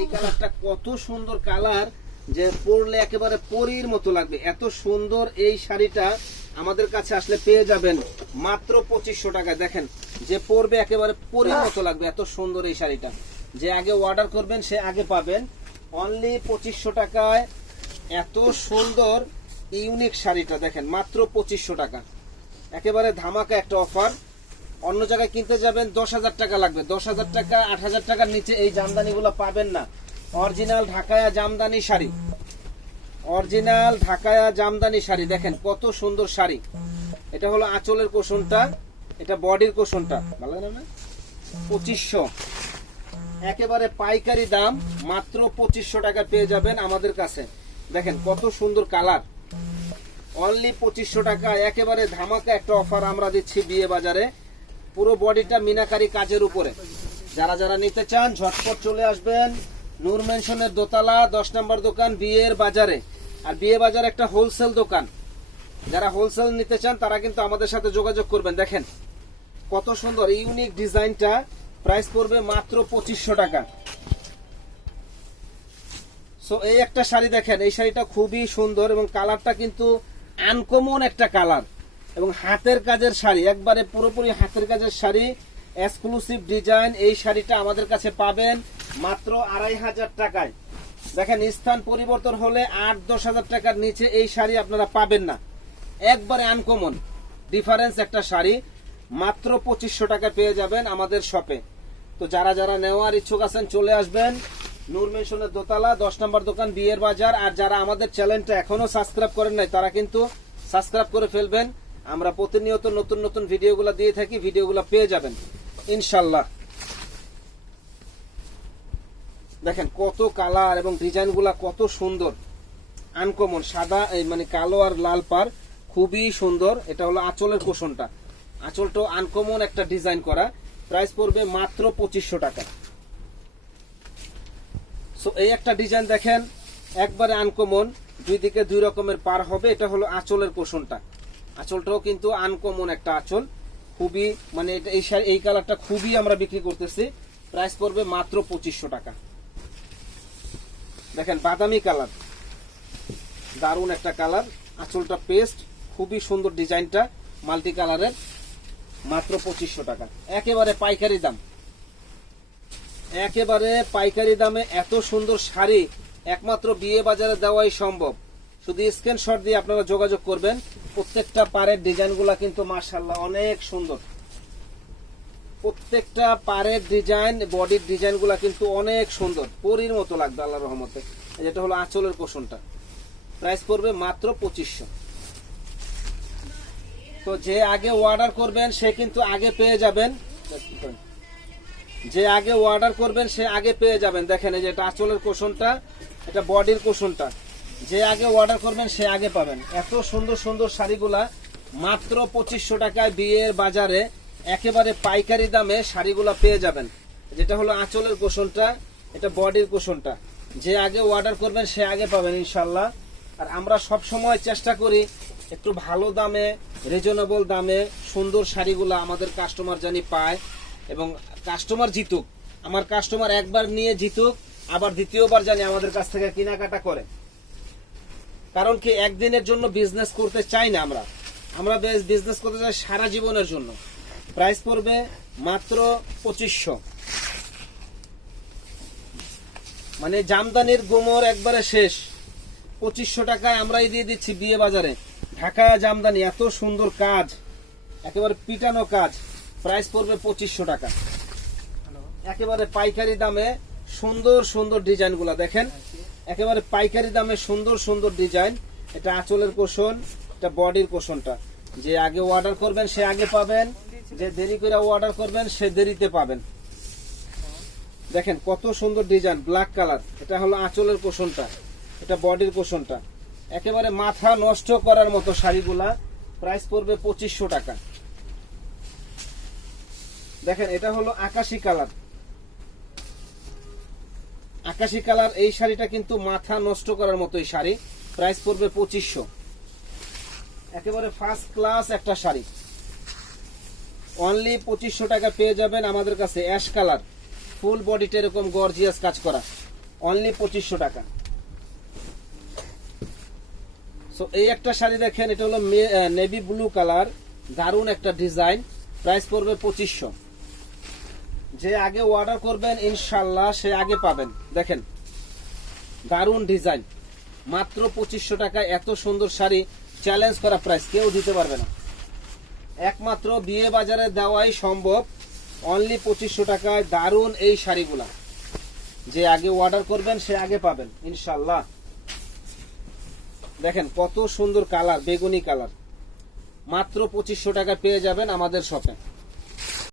এই কালারটা কত সুন্দর কালার যে পরলে একেবারে পরীর মতো লাগবে। এত সুন্দর এই শাড়িটা আমাদের কাছে আসলে পেয়ে যাবেন মাত্র পঁচিশশো টাকা। দেখেন, যে পরবে একেবারে পরীর মতো লাগবে, এত সুন্দর এই শাড়িটা। যে আগে অর্ডার করবেন, সে আগে পাবেন। অনলি পঁচিশশো টাকায় এত সুন্দর, ইউনিক শাড়িটা। দেখেন, মাত্র পঁচিশশো টাকা। একেবারে ধামাকা একটা অফার অন্য জায়গায় কিনতে যাবেন দশ হাজার টাকা লাগবে। দশ হাজার টাকা, আট হাজার টাকার নিচে এই জামদানিগুলো পাবেন না। অরিজিনাল ঢাকায়া জামদানি শাড়ি। অরিজিনাল ঢাকায়া জামদানি শাড়ি। দেখেন কত সুন্দর শাড়ি। এটা হলো আঁচলের কোষণটা, এটা বডির কোষণটা। ভালো না পঁচিশশো। একেবারে পাইকারি দাম, মাত্র পঁচিশশো টাকা পেয়ে যাবেন আমাদের কাছে। দেখেন কত সুন্দর কালার। অনলি পঁচিশশো টাকা। একেবারে ধামাকা একটা অফার আমরা দিচ্ছি বিয়ে বাজারে। পুরো বডিটা মিনাকারি কাজের উপরে। যারা যারা নিতে চান, ঝটপট চলে আসবেন। নূর মেনশনের দোতলা, দশ নম্বর দোকান, বিয়ের বাজারে। আর বিয়ে বাজার একটা হোলসেল দোকান। যারা হোলসেল নিতে চান, তারা কিন্তু আমাদের সাথে যোগাযোগ করবেন। দেখেন, কত সুন্দর ইউনিক ডিজাইনটা প্রাইস পড়বে মাত্র পঁচিশশো টাকা। সো এই একটা শাড়ি দেখেন, এই শাড়িটা খুবই সুন্দর এবং কালারটা কিন্তু আনকমন একটা কালার এবং হাতের কাজের শাড়ি, একবারে পুরোপুরি হাতের কাজের শাড়ি এক্সক্লুসিভ ডিজাইন এই শাড়িটা আমাদের কাছে পাবেন মাত্র আড়াই হাজার টাকায়। দেখেন, স্থান পরিবর্তন হলে আট দশ হাজার টাকার নিচে এই শাড়ি আপনারা পাবেন না। একবারে আনকমন ডিফারেন্স একটা শাড়ি, মাত্র পঁচিশশো টাকা পেয়ে যাবেন আমাদের শপে তো যারা যারা নেওয়ার ইচ্ছুক আছেন, চলে আসবেন। নূর দোতলা, দশ নম্বর দোকান, বিয়ের বাজার। আর যারা আমাদের চ্যানেলটা এখনও সাবস্ক্রাইব করেন নাই, তারা কিন্তু সাবস্ক্রাইব করে ফেলবেন। আমরা প্রতিনিয়ত নতুন নতুন ভিডিওগুলো দিয়ে থাকি, ভিডিওগুলো পেয়ে যাবেন। ইনশাল্লাহ দেখেন কত কালার এবং ডিজাইনগুলা কত সুন্দর। আনকমন, সাদা মানে কালো আর লাল পার খুবই সুন্দর। এটা হলো আঁচলের কোষণটা। আঁচলটাও আনকমন একটা ডিজাইন করা। প্রাইস পড়বে মাত্র পঁচিশশো টাকা। সো এই একটা ডিজাইন দেখেন, একবারে আনকমন, দুই দিকে দুই রকমের পার হবে। এটা হলো আঁচলের কোষণটা। আঁচলটাও কিন্তু আনকমন একটা আঁচল। খুবই মানে এটা এই এই কালারটা খুবই আমরা বিক্রি করতেছি। প্রাইস পড়বে মাত্র পঁচিশশো টাকা। দেখেন, বাদামি কালার দারুণ একটা কালার আঁচলটা পেস্ট খুবই সুন্দর ডিজাইনটা মাল্টি কালারের মাত্র পঁচিশশো টাকা। একেবারে পাইকারি দাম। একেবারে পাইকারি দামে এত সুন্দর শাড়ি, একমাত্র বিয়ে বাজারে দেওয়াই সম্ভব। শুধু স্ক্রিনশট দিয়ে আপনারা যোগাযোগ করবেন। প্রত্যেকটা পাড়ের ডিজাইনগুলো কিন্তু মার্শাল্লাহ অনেক সুন্দর। প্রত্যেকটা পাড়ের ডিজাইন, বডির ডিজাইনগুলো কিন্তু অনেক সুন্দর। পরীর মতো লাগবে আল্লাহ রহমতে। যেটা হলো আঁচলের কোষণটা প্রাইস পড়বে মাত্র পঁচিশশো। তো যে আগে অর্ডার করবেন, সে কিন্তু আগে পেয়ে যাবেন। যে আগে অর্ডার করবেন, সে আগে পেয়ে যাবেন। দেখেন এই যে এটা আঁচলের কোষণটা, এটা বডির কোষণটা। যে আগে অর্ডার করবেন, সে আগে পাবেন। এত সুন্দর সুন্দর শাড়িগুলা, মাত্র পঁচিশশো টাকায় বিয়ের বাজারে একেবারে পাইকারি দামে শাড়িগুলা পেয়ে যাবেন। যেটা হলো আঁচলের কোষণটা এটা বডির কোষণটা যে আগে অর্ডার করবেন, সে আগে পাবেন ইনশাল্লাহ। আর আমরা সব সময় চেষ্টা করি একটু ভালো দামে রিজনেবল দামে সুন্দর শাড়িগুলো আমাদের কাস্টমার জানি পায় এবং কাস্টমার জিতুক। আমার কাস্টমার একবার নিয়ে জিতুক, আবার দ্বিতীয়বার জানি আমাদের কাছ থেকে কেনাকাটা করে। কারণ কি একদিনের জন্য বিজনেস করতে চাই না আমরা। আমরা বিজনেস করতে চাই সারা জীবনের জন্য। প্রাইস পড়বে মাত্র পঁচিশশো। মানে জামদানির গোমর একবারে শেষ। পঁচিশশো টাকায় আমরাই দিয়ে দিচ্ছি বিয়ে বাজারে। ঢাকা জামদানি এত সুন্দর কাজ। একেবারে পিটানো কাজ। প্রাইস পড়বে পঁচিশশো টাকা। একেবারে পাইকারি দামে সুন্দর সুন্দর ডিজাইনগুলো দেখেন। একেবারে পাইকারি দামে সুন্দর সুন্দর ডিজাইন। এটা আঁচলের কোষণ, এটা বডির কোষণটা। যে আগে অর্ডার করবেন, সে আগে পাবেন। যে দেরি করে অর্ডার করবেন, সে দেরিতে পাবেন। দেখেন কত সুন্দর ডিজাইন ব্ল্যাক কালার এটা হলো আঁচলের কোষণটা, এটা বডির কোষণটা। একেবারে মাথা নষ্ট করার মতো শাড়িগুলা প্রাইস পড়বে পঁচিশশো টাকা। দেখেন এটা হলো আকাশি কালার আকাশি কালার এই শাড়িটা কিন্তু মাথা নষ্ট করার মতো এই শাড়ি। প্রাইস পড়বে পঁচিশশো। একেবারে ফার্স্ট ক্লাস একটা শাড়ি। অনলি পঁচিশশো টাকা পেয়ে যাবেন আমাদের কাছে অ্যাশ কালার ফুল বডিটা এরকম গর্জিয়াস কাজ করা। অনলি পঁচিশশো টাকা। সো এই একটা শাড়ি দেখেন, এটা হলো নেভি ব্লু কালার দারুণ একটা ডিজাইন প্রাইস পড়বে পঁচিশশো। যে আগে অর্ডার করবেন, ইনশাল্লাহ সে আগে পাবেন। দেখেন দারুণ ডিজাইন মাত্র পঁচিশশো টাকায় এত সুন্দর শাড়ি চ্যালেঞ্জ করা প্রাইস কেউ দিতে পারবে না। একমাত্র বিয়ে বাজারে দেওয়াই সম্ভব। অনলি পঁচিশশো টাকায় দারুণ এই শাড়িগুলা। যে আগে অর্ডার করবেন, সে আগে পাবেন, ইনশাল্লাহ। দেখেন, কত সুন্দর কালার বেগুনি কালার মাত্র পঁচিশশো টাকা পেয়ে যাবেন আমাদের শপে